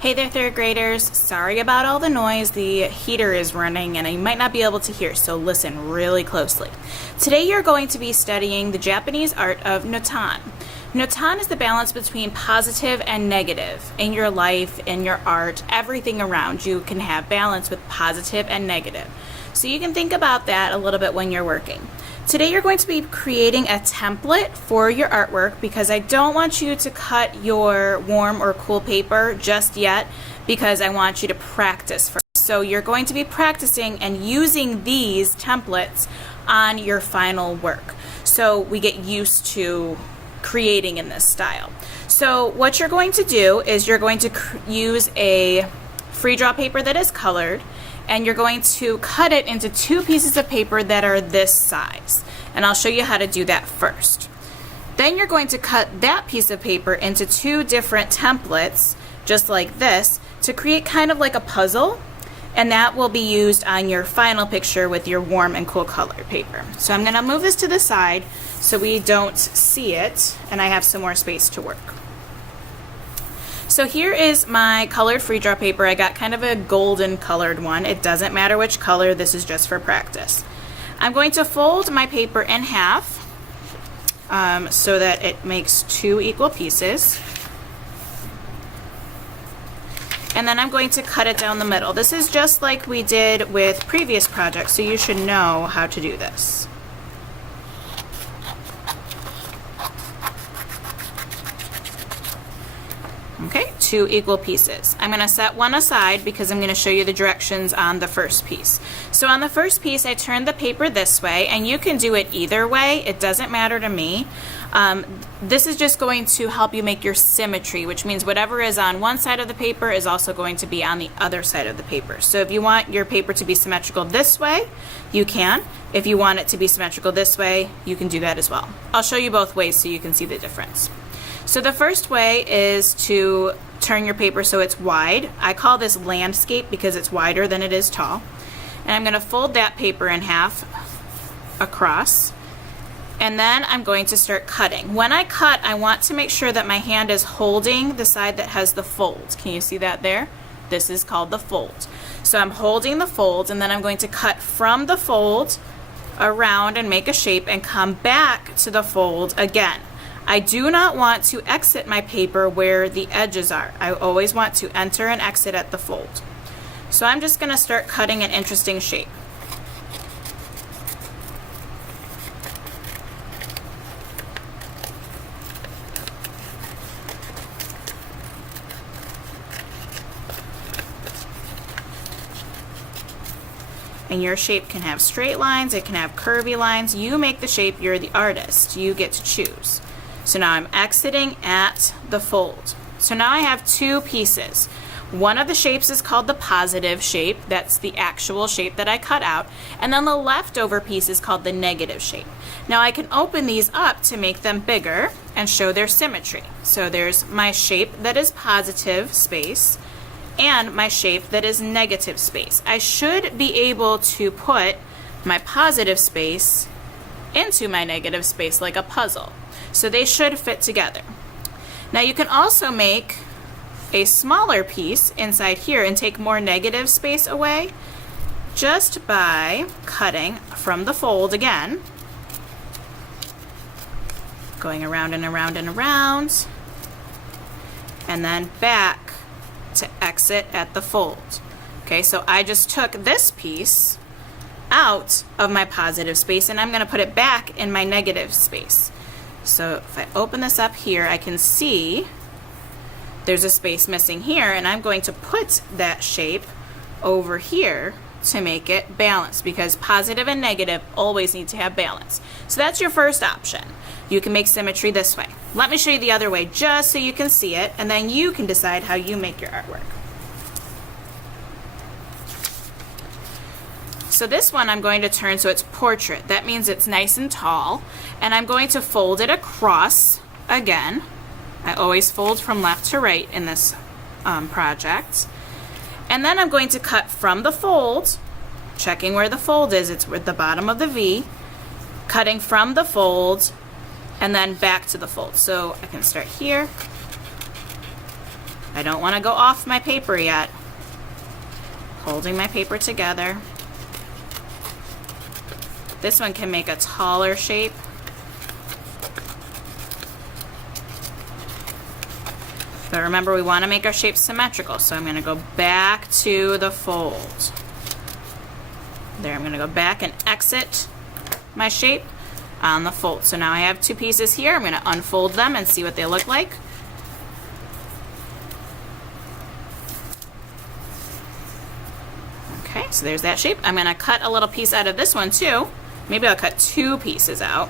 Hey there, third graders. Sorry about all the noise. The heater is running and you might not be able to hear, so listen really closely. Today you're going to be studying the Japanese art of notan. Notan is the balance between positive and negative. In your life, in your art, everything around you can have balance with positive and negative. So you can think about that a little bit when you're working. Today you're going to be creating a template for your artwork because I don't want you to cut your warm or cool paper just yet because I want you to practice first. So you're going to be practicing and using these templates on your final work. So we get used to creating in this style. So what you're going to do is you're going to use a free draw paper that is colored, and you're going to cut it into two pieces of paper that are this size. And I'll show you how to do that first. Then you're going to cut that piece of paper into two different templates, just like this, to create kind of like a puzzle, and that will be used on your final picture with your warm and cool colored paper. So I'm gonna move this to the side so we don't see it, and I have some more space to work. So here is my colored free draw paper. I got kind of a golden colored one. It doesn't matter which color, this is just for practice. I'm going to fold my paper in half so that it makes two equal pieces. And then I'm going to cut it down the middle. This is just like we did with previous projects, so you should know how to do this. Okay, two equal pieces. I'm going to set one aside because I'm going to show you the directions on the first piece. So on the first piece, I turned the paper this way, and you can do it either way. It doesn't matter to me. This is just going to help you make your symmetry, which means whatever is on one side of the paper is also going to be on the other side of the paper. So if you want your paper to be symmetrical this way, you can. If you want it to be symmetrical this way, you can do that as well. I'll show you both ways so you can see the difference. So the first way is to turn your paper so it's wide. I call this landscape because it's wider than it is tall. And I'm going to fold that paper in half across. And then I'm going to start cutting. When I cut, I want to make sure that my hand is holding the side that has the fold. Can you see that there? This is called the fold. So I'm holding the fold, and then I'm going to cut from the fold around and make a shape and come back to the fold again. I do not want to exit my paper where the edges are. I always want to enter and exit at the fold. So I'm just going to start cutting an interesting shape. And your shape can have straight lines, it can have curvy lines. You make the shape, you're the artist. You get to choose. So now I'm exiting at the fold. So now I have two pieces. One of the shapes is called the positive shape. That's the actual shape that I cut out. And then the leftover piece is called the negative shape. Now I can open these up to make them bigger and show their symmetry. So there's my shape that is positive space and my shape that is negative space. I should be able to put my positive space into my negative space like a puzzle. So they should fit together. Now you can also make a smaller piece inside here and take more negative space away just by cutting from the fold again, going around and around and around, and then back to exit at the fold. Okay, so I just took this piece out of my positive space and I'm going to put it back in my negative space. So if I open this up here, I can see there's a space missing here, and I'm going to put that shape over here to make it balanced because positive and negative always need to have balance. So that's your first option. You can make symmetry this way. Let me show you the other way just so you can see it, and then you can decide how you make your artwork. So this one I'm going to turn so it's portrait. That means it's nice and tall, and I'm going to fold it across again. I always fold from left to right in this project. And then I'm going to cut from the fold, checking where the fold is. It's at the bottom of the V, cutting from the fold, and then back to the fold. So I can start here, I don't want to go off my paper yet. Holding my paper together. This one can make a taller shape. But remember, we want to make our shape symmetrical, so I'm going to go back to the fold. There, I'm going to go back and exit my shape on the fold. So now I have two pieces here. I'm going to unfold them and see what they look like. Okay, so there's that shape. I'm going to cut a little piece out of this one too. Maybe I'll cut two pieces out.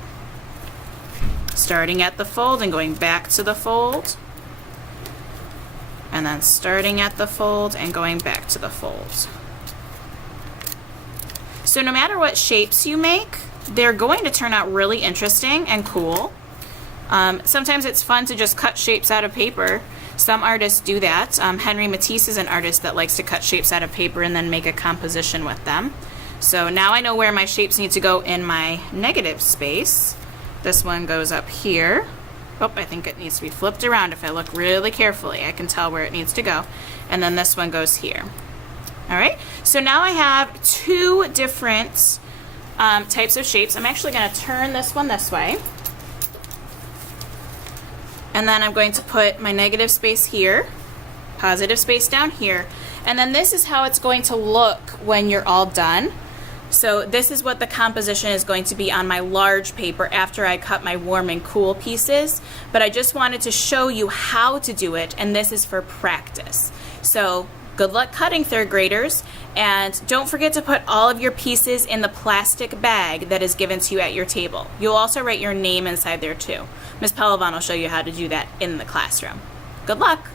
Starting at the fold and going back to the fold. And then starting at the fold and going back to the fold. So no matter what shapes you make, they're going to turn out really interesting and cool. Sometimes it's fun to just cut shapes out of paper. Some artists do that. Henry Matisse is an artist that likes to cut shapes out of paper and then make a composition with them. So now I know where my shapes need to go in my negative space. This one goes up here. Oh, I think it needs to be flipped around. If I look really carefully, I can tell where it needs to go. And then this one goes here. All right, so now I have two different types of shapes. I'm actually going to turn this one this way. And then I'm going to put my negative space here, positive space down here. And then this is how it's going to look when you're all done. So this is what the composition is going to be on my large paper after I cut my warm and cool pieces. But I just wanted to show you how to do it, and this is for practice. So good luck cutting, third graders, and don't forget to put all of your pieces in the plastic bag that is given to you at your table. You'll also write your name inside there too. Ms. Pelovan will show you how to do that in the classroom. Good luck!